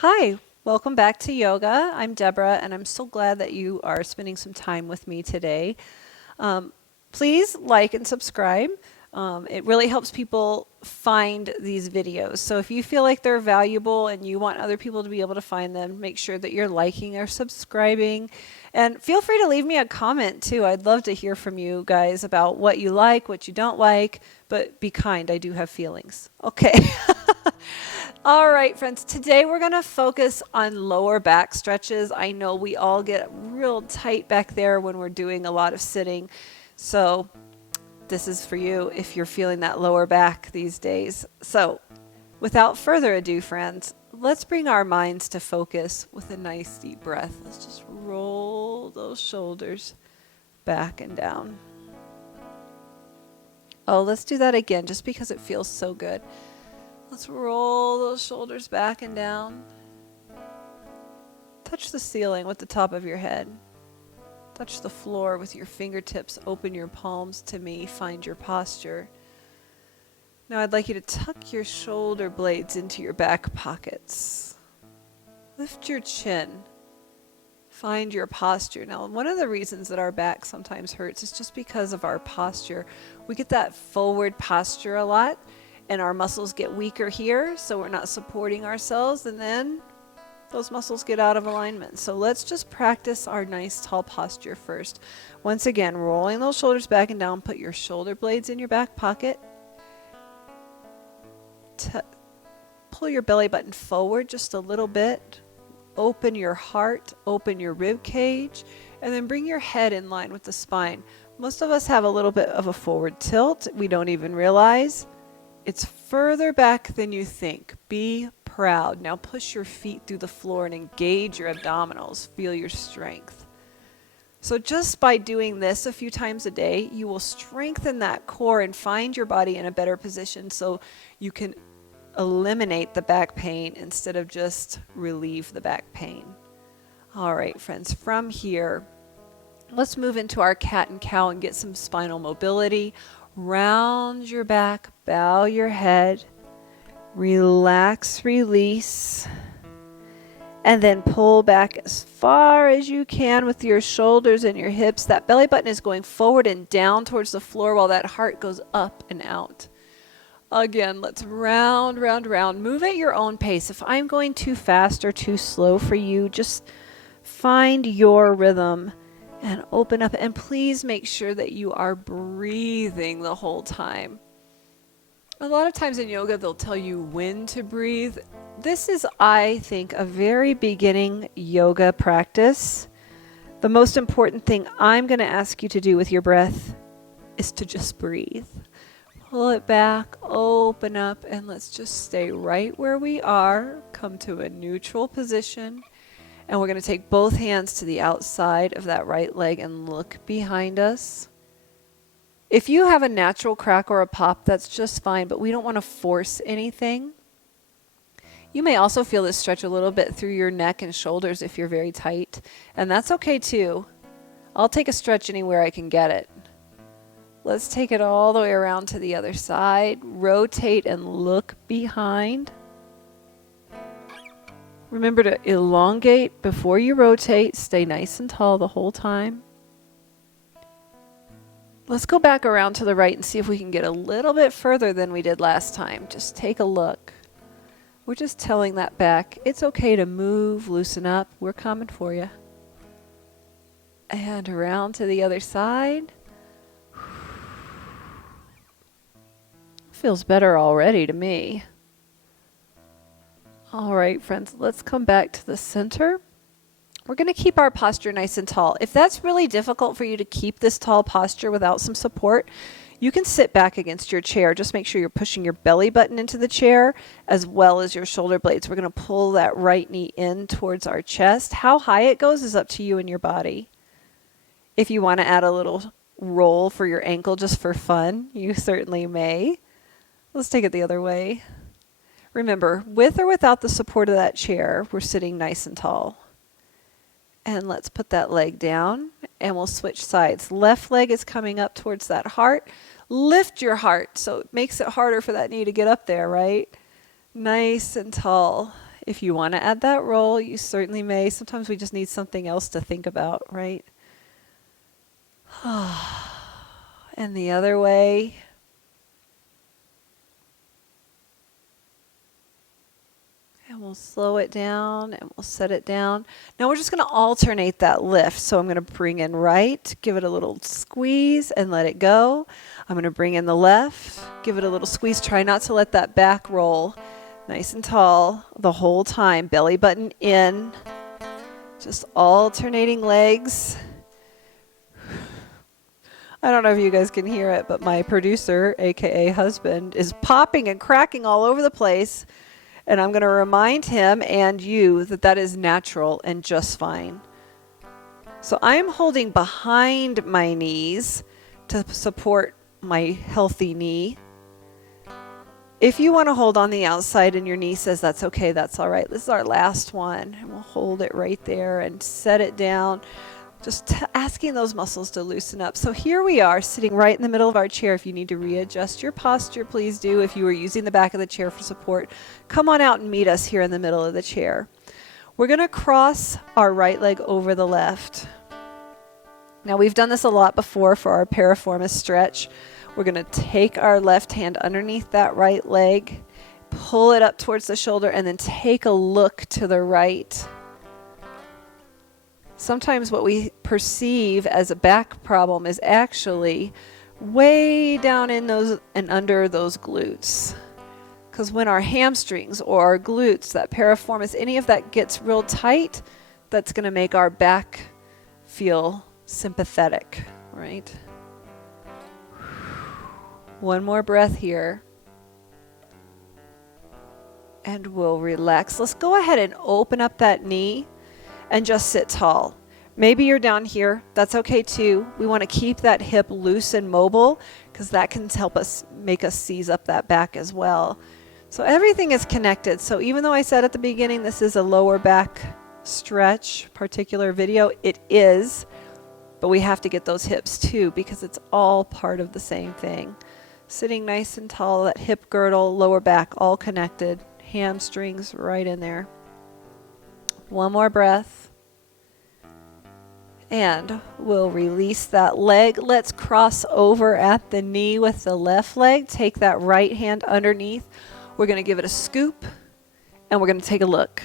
Hi, welcome back to yoga. I'm Deborah, and I'm so glad that you are spending some time with me today. Um, Please like and subscribe. It really helps people find these videos. So if you feel like they're valuable and you want other people to be able to find them, make sure that you're liking or subscribing. And feel free to leave me a comment too. I'd love to hear from you guys about what you like, what you don't like, but be kind. I do have feelings. Okay. All right, friends, today we're going to focus on lower back stretches. I know we all get real tight back there when we're doing a lot of sitting. So this is for you if you're feeling that lower back these days. So without further ado, friends, let's bring our minds to focus with a nice deep breath. Let's just roll those shoulders back and down. Oh, let's do that again just because it feels so good. Let's roll those shoulders back and down. Touch the ceiling with the top of your head. Touch the floor with your fingertips. Open your palms to me. Find your posture. Now I'd like you to tuck your shoulder blades into your back pockets. Lift your chin. Find your posture. Now, one of the reasons that our back sometimes hurts is just because of our posture. We get that forward posture a lot, and our muscles get weaker here, so we're not supporting ourselves, and then those muscles get out of alignment. So let's just practice our nice tall posture first. Once again, rolling those shoulders back and down. Put your shoulder blades in your back pocket. Pull your belly button forward just a little bit. Open your heart, open your rib cage, and then bring your head in line with the spine. Most of us have a little bit of a forward tilt. We don't even realize. It's further back than you think. Be proud. Now push your feet through the floor and engage your abdominals. Feel your strength. So just by doing this a few times a day, you will strengthen that core and find your body in a better position so you can eliminate the back pain instead of just relieve the back pain. All right, friends, from here, let's move into our cat and cow and get some spinal mobility. Round your back, bow your head, relax, release, and then pull back as far as you can with your shoulders and your hips. That belly button is going forward and down towards the floor while that heart goes up and out. Again, let's round, round, round. Move at your own pace. If I'm going too fast or too slow for you, just find your rhythm and open up. And please make sure that you are breathing the whole time. A lot of times in yoga, they'll tell you when to breathe. This is, I think, a very beginning yoga practice. The most important thing I'm going to ask you to do with your breath is to just breathe. Pull it back, open up, and let's just stay right where we are. Come to a neutral position. And we're going to take both hands to the outside of that right leg and look behind us. If you have a natural crack or a pop, that's just fine, but we don't want to force anything. You may also feel this stretch a little bit through your neck and shoulders if you're very tight, and that's okay too. I'll take a stretch anywhere I can get it. Let's take it all the way around to the other side. Rotate and look behind. Remember to elongate before you rotate. Stay nice and tall the whole time. Let's go back around to the right and see if we can get a little bit further than we did last time. Just take a look. We're just telling that back, it's okay to move, loosen up. We're coming for you. And around to the other side. Feels better already to me. All right, friends, let's come back to the center. We're going to keep our posture nice and tall. If that's really difficult for you to keep this tall posture without some support, you can sit back against your chair. Just make sure you're pushing your belly button into the chair as well as your shoulder blades. We're going to pull that right knee in towards our chest. How high it goes is up to you and your body. If you want to add a little roll for your ankle just for fun, you certainly may. Let's take it the other way. Remember, with or without the support of that chair, we're sitting nice and tall. And let's put that leg down and we'll switch sides. Left leg is coming up towards that heart. Lift your heart so it makes it harder for that knee to get up there, right? Nice and tall. If you want to add that roll, you certainly may. Sometimes we just need something else to think about, right? And the other way. And we'll slow it down and we'll set it down. Now we're just going to alternate that lift. So I'm going to bring in right, give it a little squeeze and let it go. I'm going to bring in the left, give it a little squeeze. Try not to let that back roll nice and tall the whole time. Belly button in, just alternating legs. I don't know if you guys can hear it, but my producer, aka husband, is popping and cracking all over the place. And I'm going to remind him and you that that is natural and just fine. So I'm holding behind my knees to support my healthy knee. If you want to hold on the outside and your knee says that's okay, that's all right. This is our last one. And we'll hold it right there and set it down. Just asking those muscles to loosen up. So here we are sitting right in the middle of our chair. If you need to readjust your posture, please do. If you are using the back of the chair for support, come on out and meet us here in the middle of the chair. We're going to cross our right leg over the left. Now we've done this a lot before for our piriformis stretch. We're going to take our left hand underneath that right leg, pull it up towards the shoulder, and then take a look to the right. Sometimes what we perceive as a back problem is actually way down in those and under those glutes. Because when our hamstrings or our glutes, that piriformis, any of that gets real tight, that's going to make our back feel sympathetic, right? One more breath here. And we'll relax. Let's go ahead and open up that knee and just sit tall. Maybe you're down here. That's okay too. We want to keep that hip loose and mobile because that can help us make us seize up that back as well. So everything is connected. So even though I said at the beginning this is a lower back stretch particular video, it is, but we have to get those hips too because it's all part of the same thing. Sitting nice and tall, that hip girdle, lower back, all connected. Hamstrings right in there. One more breath. And we'll release that leg. Let's cross over at the knee with the left leg. Take that right hand underneath. We're going to give it a scoop. And we're going to take a look.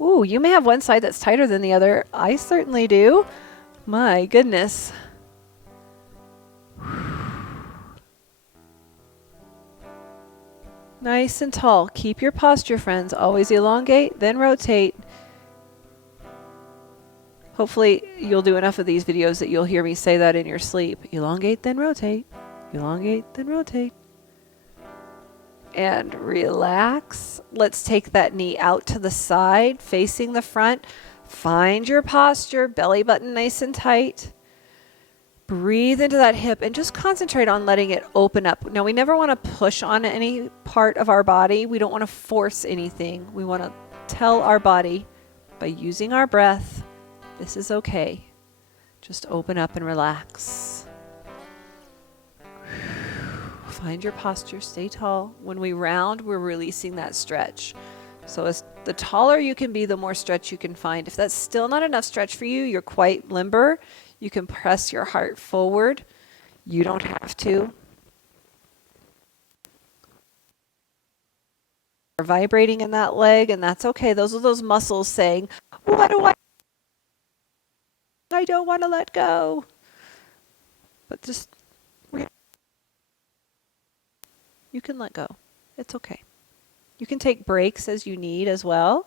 Ooh, you may have one side that's tighter than the other. I certainly do. My goodness. Nice and tall. Keep your posture, friends. Always elongate, then rotate. Hopefully you'll do enough of these videos that you'll hear me say that in your sleep. Elongate, then rotate. Elongate, then rotate. And relax. Let's take that knee out to the side, facing the front. Find your posture, belly button nice and tight. Breathe into that hip and just concentrate on letting it open up. Now, we never want to push on any part of our body. We don't want to force anything. We want to tell our body by using our breath, this is okay. Just open up and relax. Find your posture, stay tall. When we round, we're releasing that stretch. So as the taller you can be, the more stretch you can find. If that's still not enough stretch for you, you're quite limber, you can press your heart forward. You don't have to. You're vibrating in that leg, and that's okay. Those are those muscles saying, what do I don't want to let go. But just, you can let go. It's okay. You can take breaks as you need as well.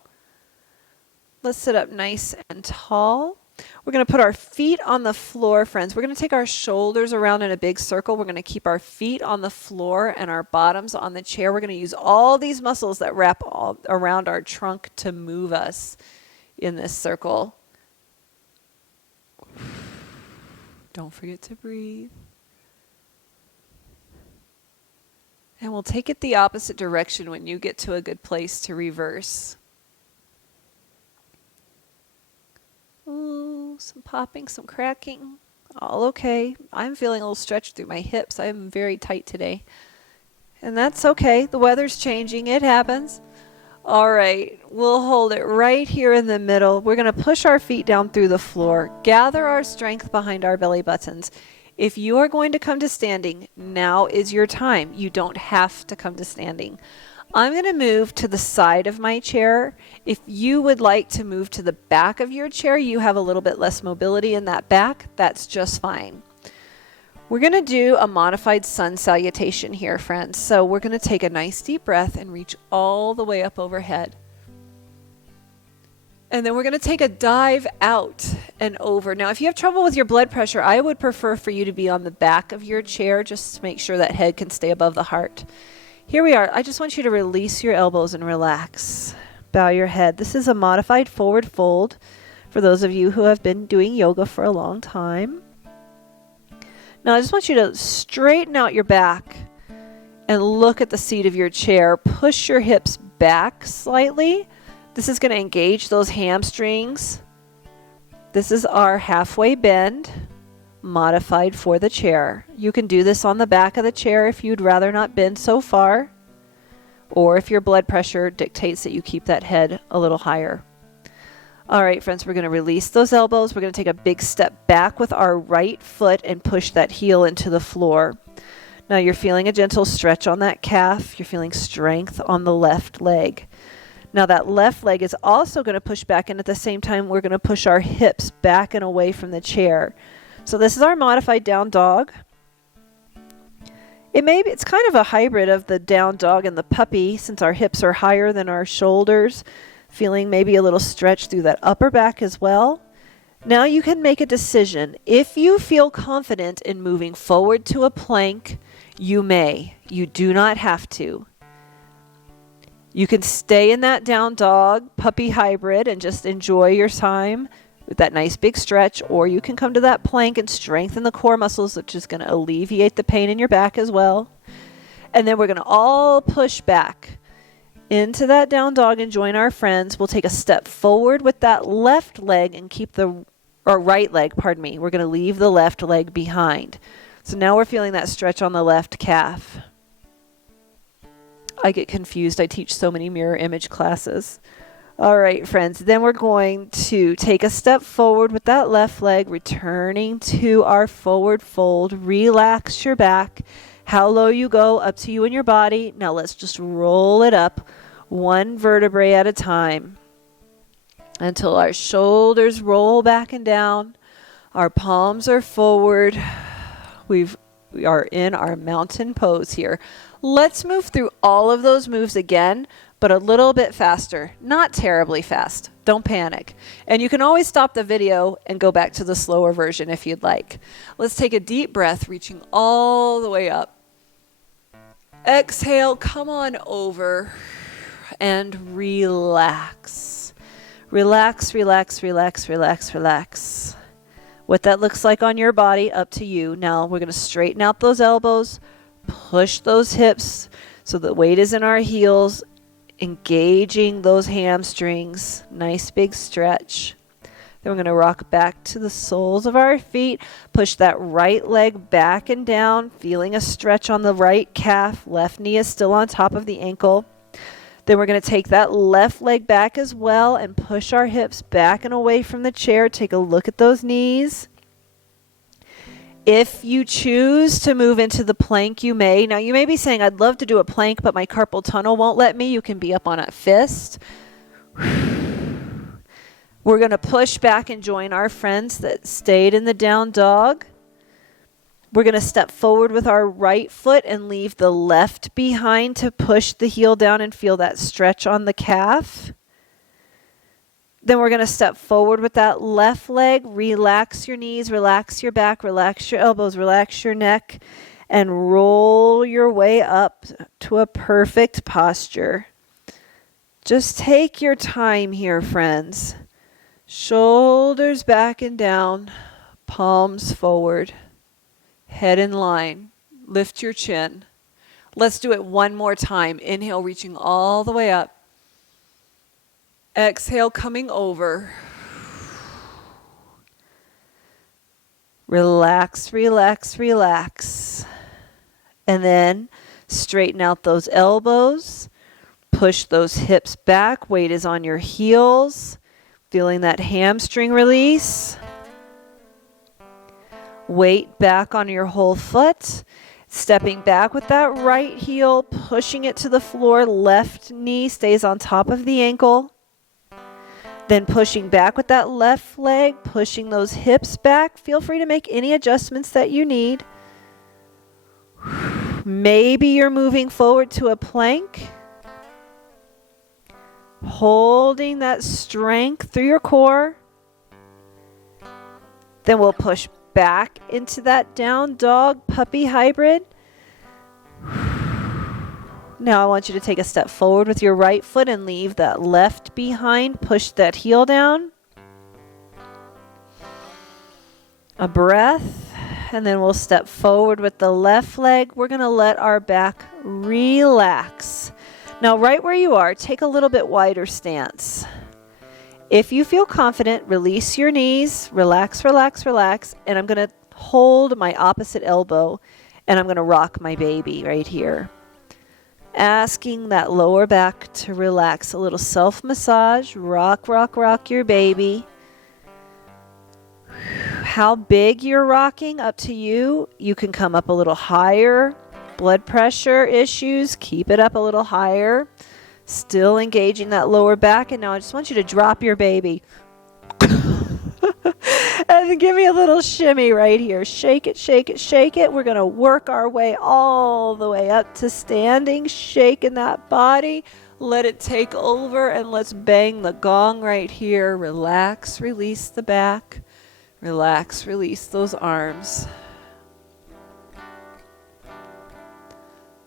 Let's sit up nice and tall. We're going to put our feet on the floor, friends. We're going to take our shoulders around in a big circle. We're going to keep our feet on the floor and our bottoms on the chair. We're going to use all these muscles that wrap all around our trunk to move us in this circle. Don't forget to breathe. And we'll take it the opposite direction when you get to a good place to reverse. Ooh, some popping, some cracking. All okay. I'm feeling a little stretched through my hips. I'm very tight today. And that's okay. The weather's changing. It happens. All right, we'll hold it right here in the middle. We're going to push our feet down through the floor, gather our strength behind our belly buttons. If you are going to come to standing, now is your time. You don't have to come to standing. I'm going to move to the side of my chair. If you would like to move to the back of your chair, you have a little bit less mobility in that back. That's just fine. We're going to do a modified sun salutation here, friends. So we're going to take a nice deep breath and reach all the way up overhead. And then we're going to take a dive out and over. Now, if you have trouble with your blood pressure, I would prefer for you to be on the back of your chair just to make sure that head can stay above the heart. Here we are. I just want you to release your elbows and relax. Bow your head. This is a modified forward fold for those of you who have been doing yoga for a long time. Now, I just want you to straighten out your back and look at the seat of your chair. Push your hips back slightly. This is going to engage those hamstrings. This is our halfway bend, modified for the chair. You can do this on the back of the chair if you'd rather not bend so far, or if your blood pressure dictates that you keep that head a little higher. All right, friends, we're going to release those elbows. We're going to take a big step back with our right foot and push that heel into the floor. Now you're feeling a gentle stretch on that calf. You're feeling strength on the left leg. Now that left leg is also going to push back, and at the same time, we're going to push our hips back and away from the chair. So this is our modified down dog. It's kind of a hybrid of the down dog and the puppy, since our hips are higher than our shoulders. Feeling maybe a little stretch through that upper back as well. Now you can make a decision. If you feel confident in moving forward to a plank, you may. You do not have to. You can stay in that down dog, puppy hybrid and just enjoy your time with that nice big stretch, or you can come to that plank and strengthen the core muscles, which is going to alleviate the pain in your back as well. And then we're going to all push back into that down dog and join our friends. We'll take a step forward with that left leg and keep right leg, pardon me. We're going to leave the left leg behind. So now we're feeling that stretch on the left calf. I get confused. I teach so many mirror image classes. All right, friends. Then we're going to take a step forward with that left leg, returning to our forward fold. Relax your back. How low you go, up to you and your body. Now let's just roll it up one vertebrae at a time until our shoulders roll back and down. Our palms are forward. We are in our mountain pose here. Let's move through all of those moves again, but a little bit faster. Not terribly fast. Don't panic. And you can always stop the video and go back to the slower version if you'd like. Let's take a deep breath, reaching all the way up. Exhale, come on over and relax. Relax, relax, relax, relax, relax. What that looks like on your body, up to you. Now we're going to straighten out those elbows, push those hips so the weight is in our heels, engaging those hamstrings. Nice big stretch. Then we're going to rock back to the soles of our feet. Push that right leg back and down, feeling a stretch on the right calf. Left knee is still on top of the ankle. Then we're going to take that left leg back as well and push our hips back and away from the chair. Take a look at those knees. If you choose to move into the plank, you may. Now, you may be saying, I'd love to do a plank, but my carpal tunnel won't let me. You can be up on a fist. We're going to push back and join our friends that stayed in the down dog. We're going to step forward with our right foot and leave the left behind to push the heel down and feel that stretch on the calf. Then we're going to step forward with that left leg. Relax your knees, relax your back, relax your elbows, relax your neck, and roll your way up to a perfect posture. Just take your time here, friends. Shoulders back and down, palms forward, head in line. Lift your chin. Let's do it one more time. Inhale, reaching all the way up. Exhale, coming over. Relax, relax, relax. And then straighten out those elbows. push those hips back. Weight is on your heels. Feeling that hamstring release. Weight back on your whole foot. Stepping back with that right heel, pushing it to the floor. Left knee stays on top of the ankle. Then pushing back with that left leg, pushing those hips back. Feel free to make any adjustments that you need. Maybe you're moving forward to a plank. Holding that strength through your core. Then we'll push back into that down dog puppy hybrid. Now I want you to take a step forward with your right foot and leave that left behind. Push that heel down. A breath. And then we'll step forward with the left leg. We're going to let our back relax. Now, right where you are, take a little bit wider stance. If you feel confident, release your knees, relax, relax, relax, and I'm going to hold my opposite elbow, and I'm going to rock my baby right here. Asking that lower back to relax. A little self-massage, rock, rock, rock your baby. How big you're rocking, up to you. You can come up a little higher. Blood pressure issues, keep it up a little higher. Still engaging that lower back. And now I just want you to drop your baby. And give me a little shimmy right here. Shake it, shake it, shake it. We're going to work our way all the way up to standing, shaking that body. Let it take over, and let's bang the gong right here. Relax, release the back. Relax, release those arms.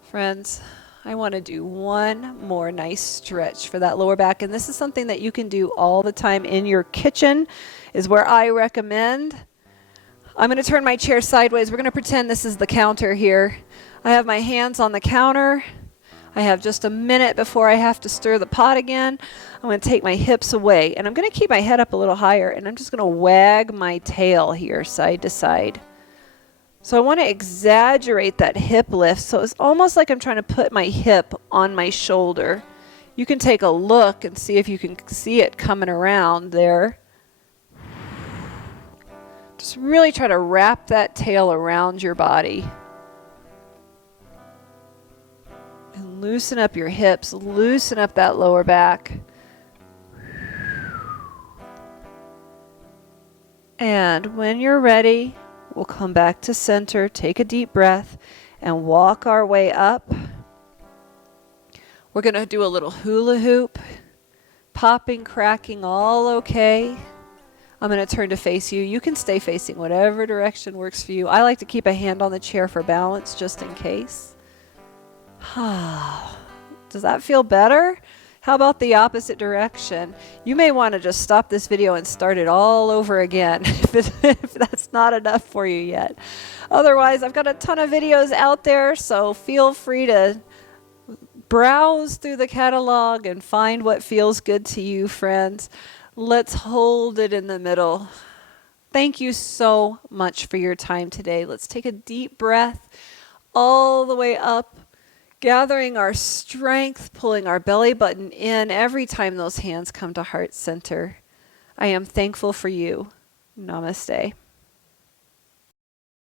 Friends, I want to do one more nice stretch for that lower back. And this is something that you can do all the time in your kitchen, is where I recommend. I'm going to turn my chair sideways. We're going to pretend this is the counter here. I have my hands on the counter. I have just a minute before I have to stir the pot again. I'm going to take my hips away, and I'm going to keep my head up a little higher, and I'm just going to wag my tail here side to side. So I want to exaggerate that hip lift. So it's almost like I'm trying to put my hip on my shoulder. You can take a look and see if you can see it coming around there. Just really try to wrap that tail around your body. And loosen up your hips. Loosen up that lower back. And when you're ready, we'll come back to center, take a deep breath, and walk our way up. We're going to do a little hula hoop, popping, cracking, all okay. I'm going to turn to face you. You can stay facing whatever direction works for you. I like to keep a hand on the chair for balance, just in case. Does that feel better? How about the opposite direction? You may want to just stop this video and start it all over again if that's not enough for you yet. Otherwise, I've got a ton of videos out there, so feel free to browse through the catalog and find what feels good to you, friends. Let's hold it in the middle. Thank you so much for your time today. Let's take a deep breath all the way up. Gathering our strength, pulling our belly button in every time those hands come to heart center. I am thankful for you. Namaste.